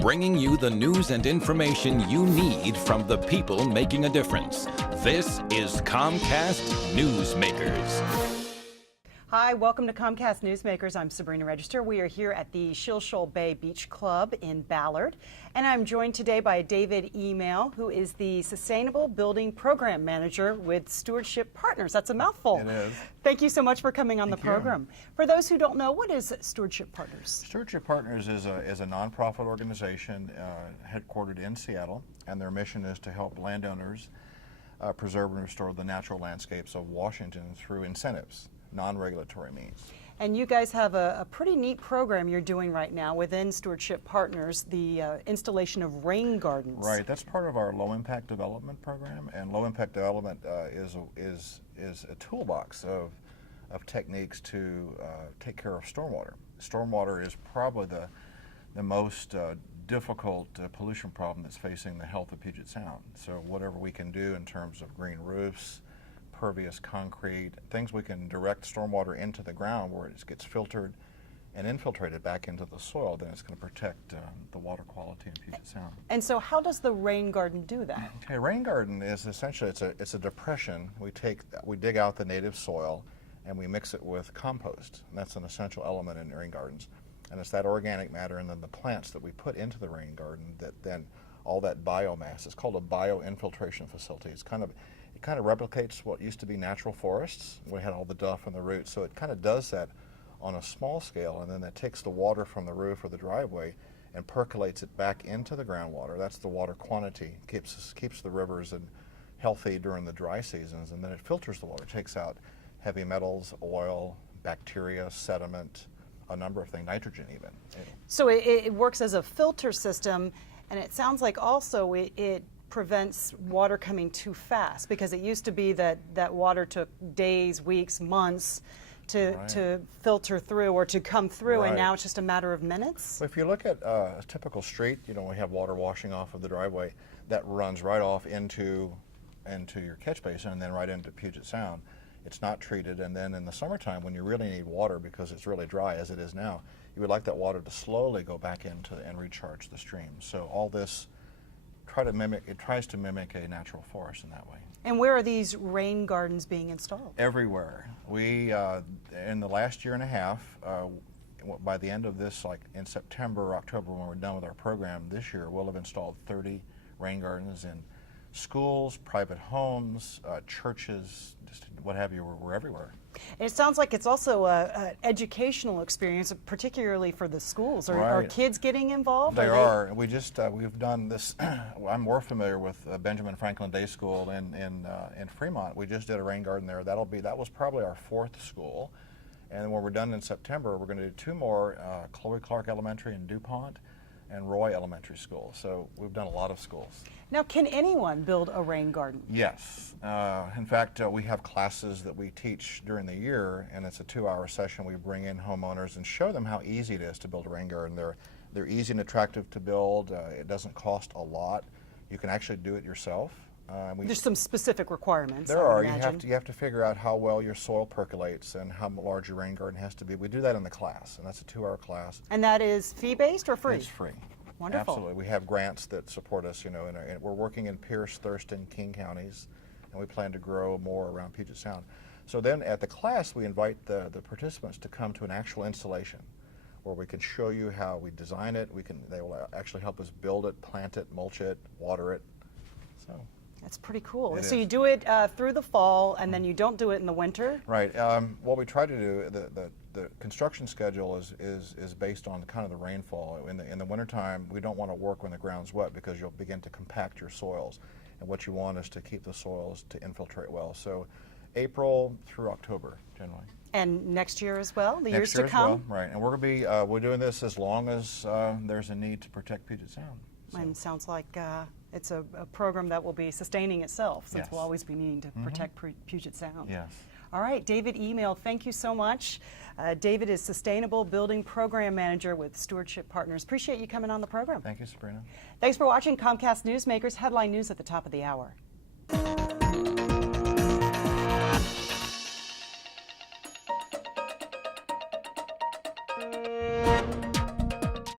bringing you the news and information you need from the people making a difference. This is Comcast Newsmakers. Hi, welcome to Comcast Newsmakers. I'm Sabrina Register. We are here at the Shilshole Bay Beach Club in Ballard, and I'm joined today by David Hymel, who is the Sustainable Building Program Manager with Stewardship Partners. That's a mouthful. It is. Thank you so much for coming on the program. For those who don't know, what is Stewardship Partners? Stewardship Partners is a nonprofit organization headquartered in Seattle, and their mission is to help landowners preserve and restore the natural landscapes of Washington through incentives, non-regulatory means. And you guys have a pretty neat program you're doing right now within Stewardship Partners, the installation of rain gardens. Right, that's part of our low-impact development program, and low-impact development is a toolbox of techniques to take care of stormwater. Stormwater is probably the most difficult pollution problem that's facing the health of Puget Sound. So whatever we can do in terms of green roofs, pervious concrete, things we can direct stormwater into the ground where it gets filtered and infiltrated back into the soil, then it's going to protect the water quality in Puget Sound. And so how does the rain garden do that? Okay, rain garden is essentially, it's a depression. We dig out the native soil and we mix it with compost. And that's an essential element in rain gardens. And it's that organic matter and then the plants that we put into the rain garden that then all that biomass, it's called a bio-infiltration facility. It kind of replicates what used to be natural forests. We had all the duff and the roots, so it kind of does that on a small scale, and then that takes the water from the roof or the driveway and percolates it back into the groundwater. That's the water quantity, keeps the rivers healthy during the dry seasons, and then it filters the water, takes out heavy metals, oil, bacteria, sediment, a number of things, nitrogen even. So it works as a filter system, and it sounds like also it prevents water coming too fast, because it used to be that water took days, weeks, months to filter through or to come through, and now it's just a matter of minutes. Well, if you look at a typical street, we have water washing off of the driveway that runs right off into your catch basin and then right into Puget Sound. It's not treated, and then in the summertime when you really need water because it's really dry as it is now, you would like that water to slowly go back into and recharge the stream. So all this tries to mimic a natural forest in that way. And where are these rain gardens being installed? Everywhere. We, in the last year and a half, by the end of this, like in September or October when we're done with our program this year, we'll have installed 30 rain gardens in schools, private homes, churches, just what have you. We're everywhere. And it sounds like it's also an educational experience, particularly for the schools. Are kids getting involved? They are. We just we've done this. I'm more familiar with Benjamin Franklin Day School in Fremont. We just did a rain garden there. That was probably our 4th school. And when we're done in September, we're going to do 2 more: Chloe Clark Elementary in DuPont and Roy Elementary School. So we've done a lot of schools. Now, can anyone build a rain garden? Yes. In fact, we have classes that we teach during the year, and it's a 2-hour session. We bring in homeowners and show them how easy it is to build a rain garden. They're easy and attractive to build. It doesn't cost a lot. You can actually do it yourself. There's some specific requirements. There are. You have to figure out how well your soil percolates and how large your rain garden has to be. We do that in the class, and that's a 2-hour class. And that is fee-based or free? It's free. Wonderful. Absolutely. We have grants that support us. And we're working in Pierce, Thurston, King counties, and we plan to grow more around Puget Sound. So then at the class, we invite the participants to come to an actual installation where we can show you how we design it. They will actually help us build it, plant it, mulch it, water it. So. That's pretty cool. It so is. You do it through the fall, and then you don't do it in the winter? Right. What we try to do, the construction schedule is based on kind of the rainfall. In the wintertime, we don't want to work when the ground's wet because you'll begin to compact your soils. And what you want is to keep the soils to infiltrate well. So April through October, generally. And next year as well, the years Next year to come? as well, right. And we're doing this as long as there's a need to protect Puget Sound. So. And it sounds like it's a program that will be sustaining itself, since we'll always be needing to protect Puget Sound. Yes. All right, David Hymel, thank you so much. David is Sustainable Building Program Manager with Stewardship Partners. Appreciate you coming on the program. Thank you, Sabrina. Thanks for watching Comcast Newsmakers, headline news at the top of the hour.